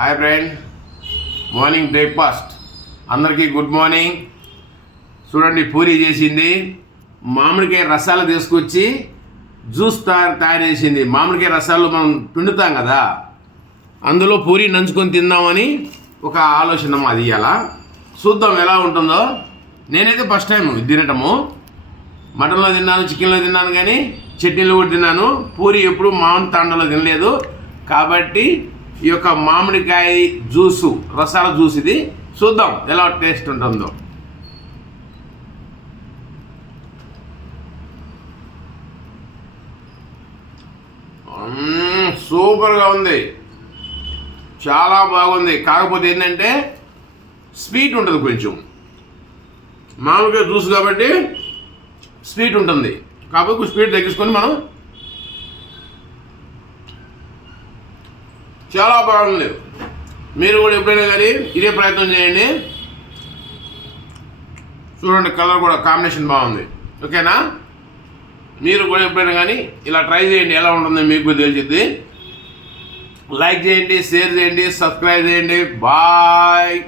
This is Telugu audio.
హాయ్ ఫ్రెండ్, మార్నింగ్ బ్రేక్ఫాస్ట్ అందరికీ గుడ్ మార్నింగ్. చూడండి, పూరి చేసింది. మామిడికాయ రసాలు తీసుకొచ్చి జ్యూస్ తయారు చేసింది. మామిడికాయ రసాలు మనం పిండుతాం కదా, అందులో పూరి నంచుకొని తిందామని ఒక ఆలోచన అది. ఇలా చూద్దాం ఎలా ఉంటుందో. నేనైతే ఫస్ట్ టైం తినటము. మటన్లో తిన్నాను, చికెన్లో తిన్నాను, కానీ చట్నీలో కూడా తిన్నాను. పూరి ఎప్పుడు మామిడి తాండలో తినలేదు. కాబట్టి ఈ యొక్క మామిడికాయ జ్యూసు, రసాల జ్యూస్ ఇది. చూద్దాం ఎలా టేస్ట్ ఉంటుందో. సూపర్గా ఉంది, చాలా బాగుంది. కాకపోతే ఏంటంటే స్వీట్ ఉంటుంది కొంచెం. మామిడికాయ జ్యూస్ కాబట్టి స్వీట్ ఉంటుంది. కాబట్టి స్వీట్ తగ్గించుకొని మనం చాలా బాగుంది. మీరు కూడా ఎప్పుడైనా కానీ ఇదే ప్రయత్నం చేయండి. చూడండి, కలర్ కూడా కాంబినేషన్ బాగుంది. ఓకేనా? మీరు కూడా ఎప్పుడైనా కానీ ఇలా ట్రై చేయండి, ఎలా ఉంటుందో మీకు తెలిసిద్ది. లైక్ చేయండి, షేర్ చేయండి, సబ్స్క్రైబ్ చేయండి. బాయ్.